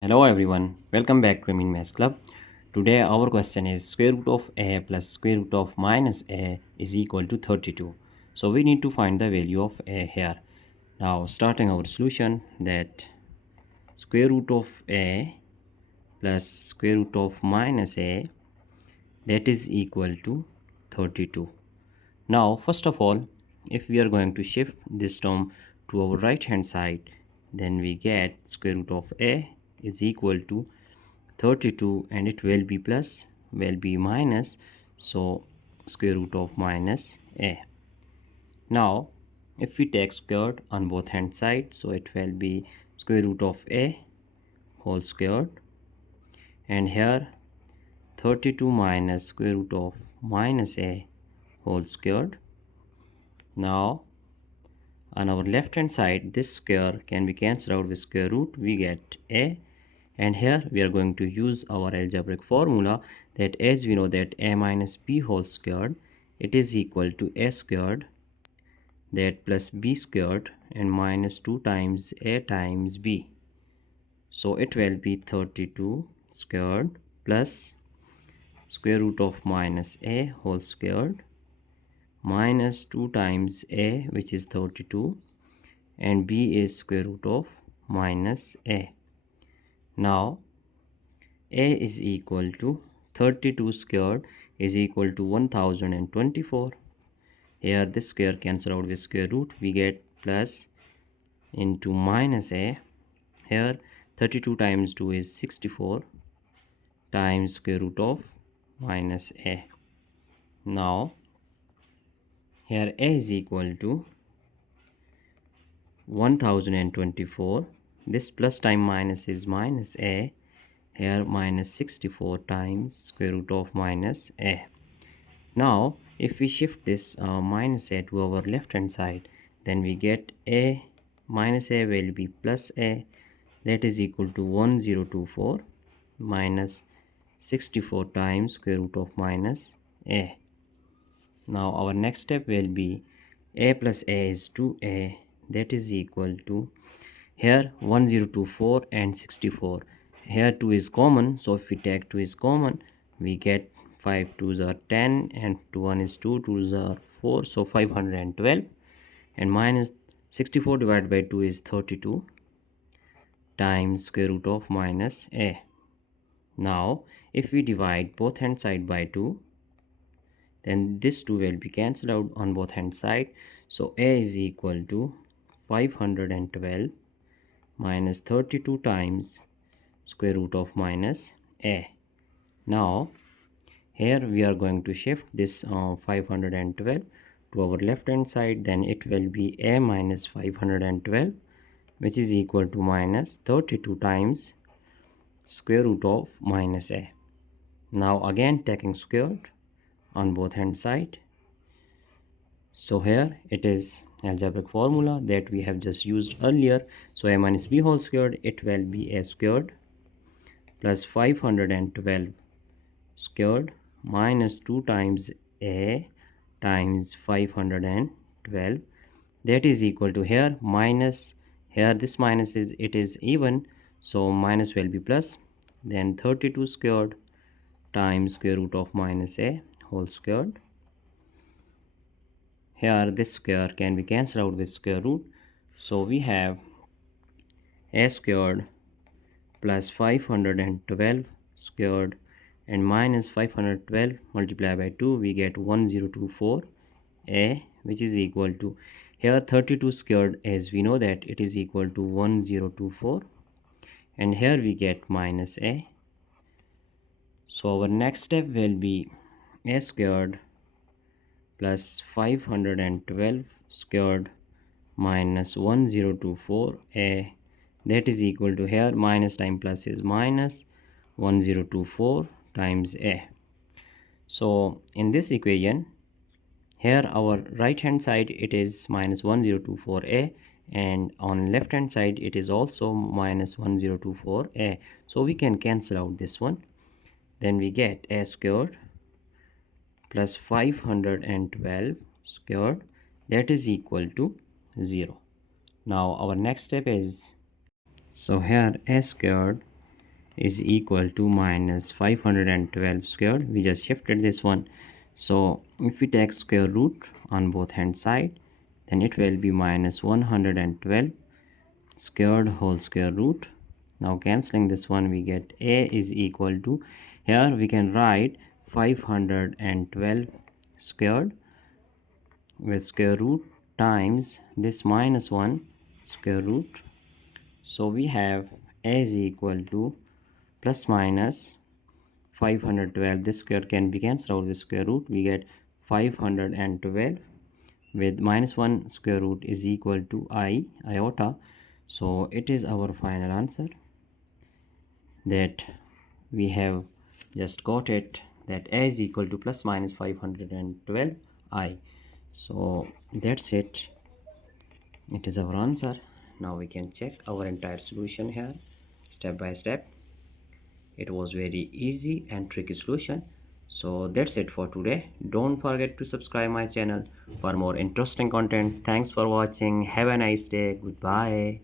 Hello everyone, welcome back to Amin Maths Club. Today our question is square root of a plus square root of minus a is equal to 32. So we need to find the value of a here. Now starting our solution, that square root of a plus square root of minus a, that is equal to 32. Now first of all, if we are going to shift this term to our right hand side, then we get square root of a is equal to 32, and it will be plus, will be minus, so square root of minus a. Now if we take squared on both hand side, so it will be square root of a whole squared, and here 32 minus square root of minus a whole squared. Now on our left hand side, this square can be cancelled out with square root, we get a. And here we are going to use our algebraic formula, that as we know that a minus b whole squared, it is equal to a squared, that plus b squared, and minus 2 times a times b. So it will be 32 squared plus square root of minus a whole squared minus 2 times a, which is 32, and b is square root of minus a. Now a is equal to 32 squared is equal to 1024. Here this square cancel out with square root, we get plus into minus a. Here 32 times 2 is 64 times square root of minus a. Now here a is equal to 1024. This plus time minus is minus a. Here minus 64 times square root of minus a. Now if we shift this minus a to our left hand side, then we get a minus a will be plus a, that is equal to 1024 minus 64 times square root of minus a. Now our next step will be a plus a is 2a, that is equal to, here 1024 and 64, here 2 is common, so if we take 2 is common, we get 5 2s are 10, and 2 1 is 2, 2s are 4, so 512, and minus 64 divided by 2 is 32 times square root of minus a. Now if we divide both hand side by 2, then this 2 will be cancelled out on both hand side, so a is equal to 512 minus 32 times square root of minus a. Now here we are going to shift this 512 to our left hand side, then it will be a minus 512, which is equal to minus 32 times square root of minus a. Now again taking squared on both hand side, so here it is algebraic formula that we have just used earlier, so a minus b whole squared, it will be a squared plus 512 squared minus 2 times a times 512, that is equal to, here minus, here this minus is, it is even, so minus will be plus, then 32 squared times square root of minus a whole squared. Here this square can be cancelled out with square root, so we have a squared plus 512 squared and minus 512 multiplied by 2, we get 1024 a, which is equal to, here 32 squared, as we know that it is equal to 1024, and here we get minus a. So our next step will be a squared plus 512 squared minus 1024 a, that is equal to, here minus time plus is minus 1024 times a. So in this equation, here our right hand side it is minus 1024 a, and on left hand side it is also minus 1024 a, so we can cancel out this one, then we get a squared plus 512 squared, that is equal to 0. Now our next step is, so here a squared is equal to minus 512 squared. We just shifted this one. So if we take square root on both hand side, then it will be minus 112 squared whole square root. Now cancelling this one, we get a is equal to, here we can write 512 squared with square root times this minus 1 square root. So we have a is equal to plus minus 512. This square can be cancelled out with square root. We get 512 with minus 1 square root is equal to iota. So it is our final answer that we have just got it, that a is equal to plus minus 512 I. So that's it. It is our answer. Now we can check our entire solution here step by step. It was very easy and tricky solution. So that's it for today. Don't forget to subscribe my channel for more interesting contents. Thanks for watching. Have a nice day. Goodbye.